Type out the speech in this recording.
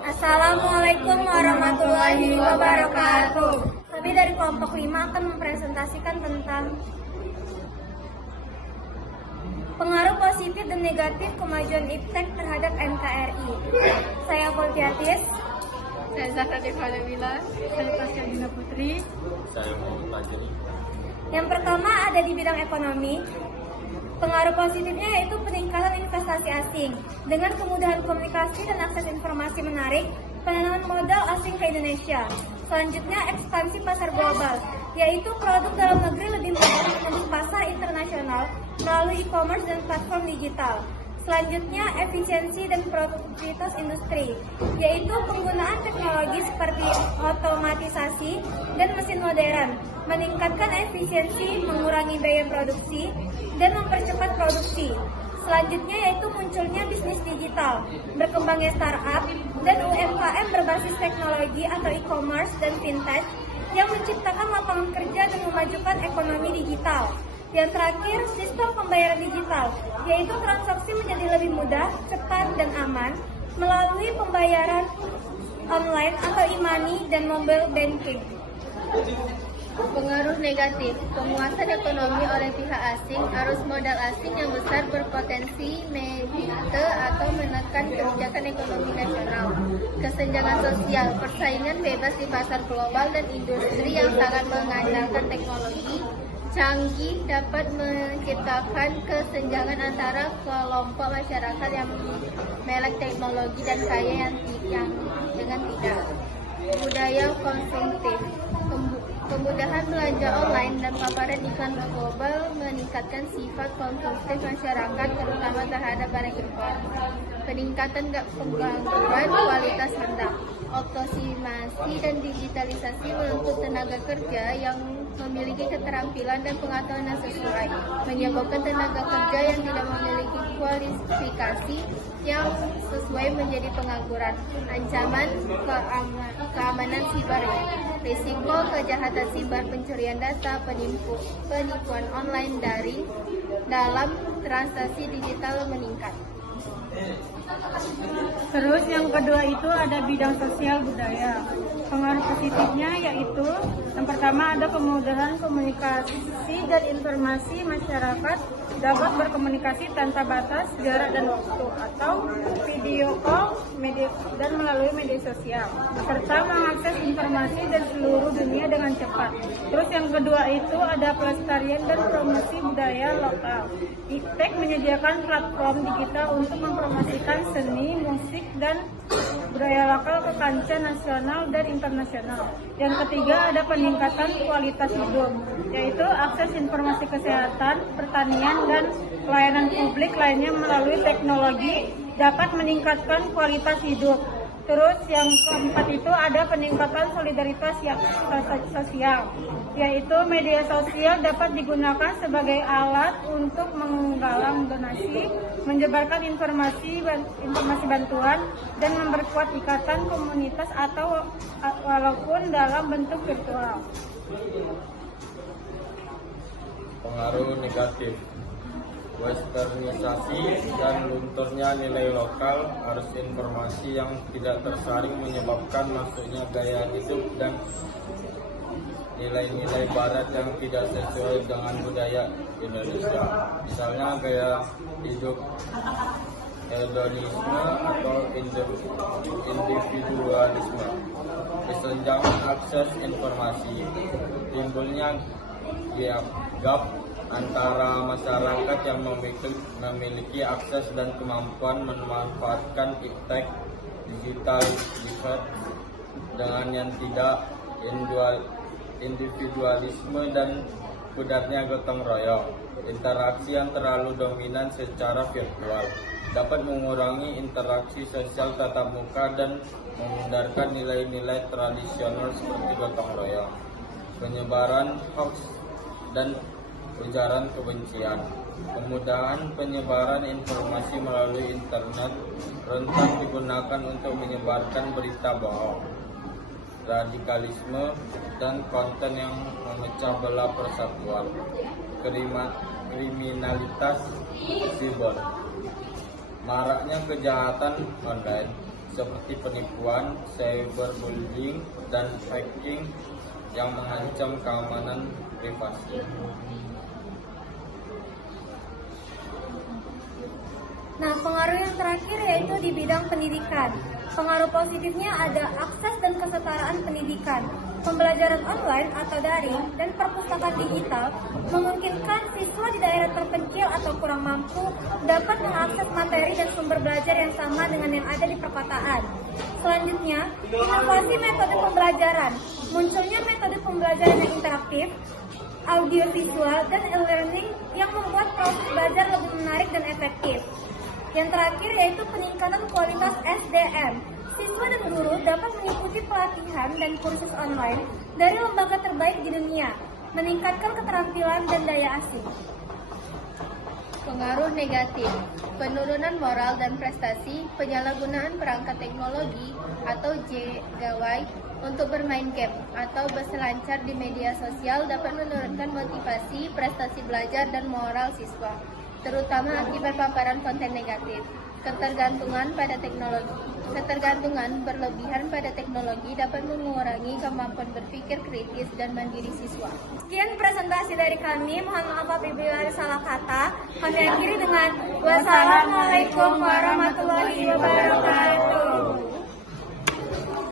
Assalamualaikum warahmatullahi wabarakatuh. Kami dari kelompok 5 akan mempresentasikan tentang pengaruh positif dan negatif kemajuan iptek terhadap NKRI. Saya Voltiatis. Saya Zahra Devadawila. Saya Pasca Dina Putri. Saya mau pelajari. Yang pertama ada di bidang ekonomi. Pengaruh positifnya yaitu peningkatan investasi asing dengan kemudahan komunikasi dan akses informasi menarik, penanaman modal asing ke Indonesia. Selanjutnya ekspansi pasar global, yaitu produk dalam negeri lebih mudah menembus pasar internasional melalui e-commerce dan platform digital. Selanjutnya efisiensi dan produktivitas industri, yaitu penggunaan teknologi seperti otomatisasi dan mesin modern, meningkatkan efisiensi, mengurangi biaya produksi, dan mempercepat produksi. Selanjutnya yaitu munculnya bisnis digital, berkembangnya startup, dan UMKM berbasis teknologi atau e-commerce dan fintech yang menciptakan lapangan kerja dan memajukan ekonomi digital. Yang terakhir, sistem pembayaran digital, yaitu transaksi menjadi lebih mudah, cepat, dan aman melalui pembayaran online atau e-money dan mobile banking. Pengaruh negatif, penguasaan ekonomi oleh pihak asing, arus modal asing yang besar berpotensi memiliki atau menekan kebijakan ekonomi nasional. Kesenjangan sosial, persaingan bebas di pasar global dan industri yang sangat mengandalkan teknologi canggih dapat menciptakan kesenjangan antara kelompok masyarakat yang melek teknologi dan kaya yang dengan tidak. Budaya konsumtif, kemudahan belanja online dan paparan iklan global meningkatkan sifat konsumtif masyarakat terutama terhadap barang impor. Peningkatan pengangguran kualitas rendah, otomatisasi dan digitalisasi menuntut tenaga kerja yang memiliki keterampilan dan pengetahuan yang sesuai, menyebabkan tenaga kerja yang tidak memiliki kualifikasi yang sesuai menjadi pengangguran. Ancaman keamanan siber, risiko kejahatan siber, pencurian data, penipuan online dalam transaksi digital meningkat. Terus yang kedua itu ada bidang sosial budaya. Pengaruh positifnya yaitu yang pertama ada kemudahan komunikasi dan informasi, masyarakat dapat berkomunikasi tanpa batas, jarak dan waktu atau video call dan melalui media sosial serta mengakses informasi dan seluruh dunia dengan cepat. Terus yang kedua itu ada pelestarian dan promosi budaya lokal. Iptek menyediakan platform digital untuk mempromosikan seni, musik, dan budaya lokal ke kancah nasional dan internasional. Yang ketiga ada peningkatan kualitas hidup, yaitu akses informasi kesehatan, pertanian, dan pelayanan publik lainnya melalui teknologi dapat meningkatkan kualitas hidup. Terus yang keempat itu ada peningkatan solidaritas sosial, yaitu media sosial dapat digunakan sebagai alat untuk menggalang donasi, menyebarkan informasi bantuan, dan memperkuat ikatan komunitas atau walaupun dalam bentuk virtual. Pengaruh negatif, westernisasi dan lunturnya nilai lokal, arus informasi yang tidak tersaring menyebabkan masuknya gaya hidup dan nilai-nilai barat yang tidak sesuai dengan budaya Indonesia. Misalnya gaya hidup hedonisme atau individualisme. Kesenjangan akses informasi, timbulnya gap antara masyarakat yang memiliki akses dan kemampuan memanfaatkan iptek digital dengan yang tidak, individualisme dan kudatnya gotong royong. Interaksi yang terlalu dominan secara virtual dapat mengurangi interaksi sosial tatap muka dan menghindarkan nilai-nilai tradisional seperti gotong royong. Penyebaran hoax dan ujaran kebencian, kemudahan penyebaran informasi melalui internet rentan digunakan untuk menyebarkan berita bohong, radikalisme, dan konten yang memecah belah persatuan. Kriminalitas siber, maraknya kejahatan online seperti penipuan, cyberbullying, dan hacking yang mengancam keamanan privasi. Nah, pengaruh yang terakhir yaitu di bidang pendidikan. Pengaruh positifnya ada akses dan kesetaraan pendidikan. Pembelajaran online atau daring dan perpustakaan digital memungkinkan siswa di daerah terpencil atau kurang mampu dapat mengakses materi dan sumber belajar yang sama dengan yang ada di perkotaan. Selanjutnya, inovasi metode pembelajaran. Munculnya metode pembelajaran yang interaktif, audiovisual, dan e-learning yang membuat proses belajar lebih menarik dan efektif. Yang terakhir yaitu peningkatan kualitas SDM. Siswa dan guru dapat mengikuti pelatihan dan kursus online dari lembaga terbaik di dunia, meningkatkan keterampilan dan daya asing. Pengaruh negatif, penurunan moral dan prestasi, penyalahgunaan perangkat teknologi atau gawai untuk bermain game atau berselancar di media sosial dapat menurunkan motivasi, prestasi belajar, dan moral siswa, terutama akibat paparan konten negatif. Ketergantungan pada teknologi. Ketergantungan berlebihan pada teknologi dapat mengurangi kemampuan berpikir kritis dan mandiri siswa. Sekian presentasi dari kami. Mohon maaf apabila ada salah kata. Kami akhiri dengan wassalamualaikum warahmatullahi wabarakatuh.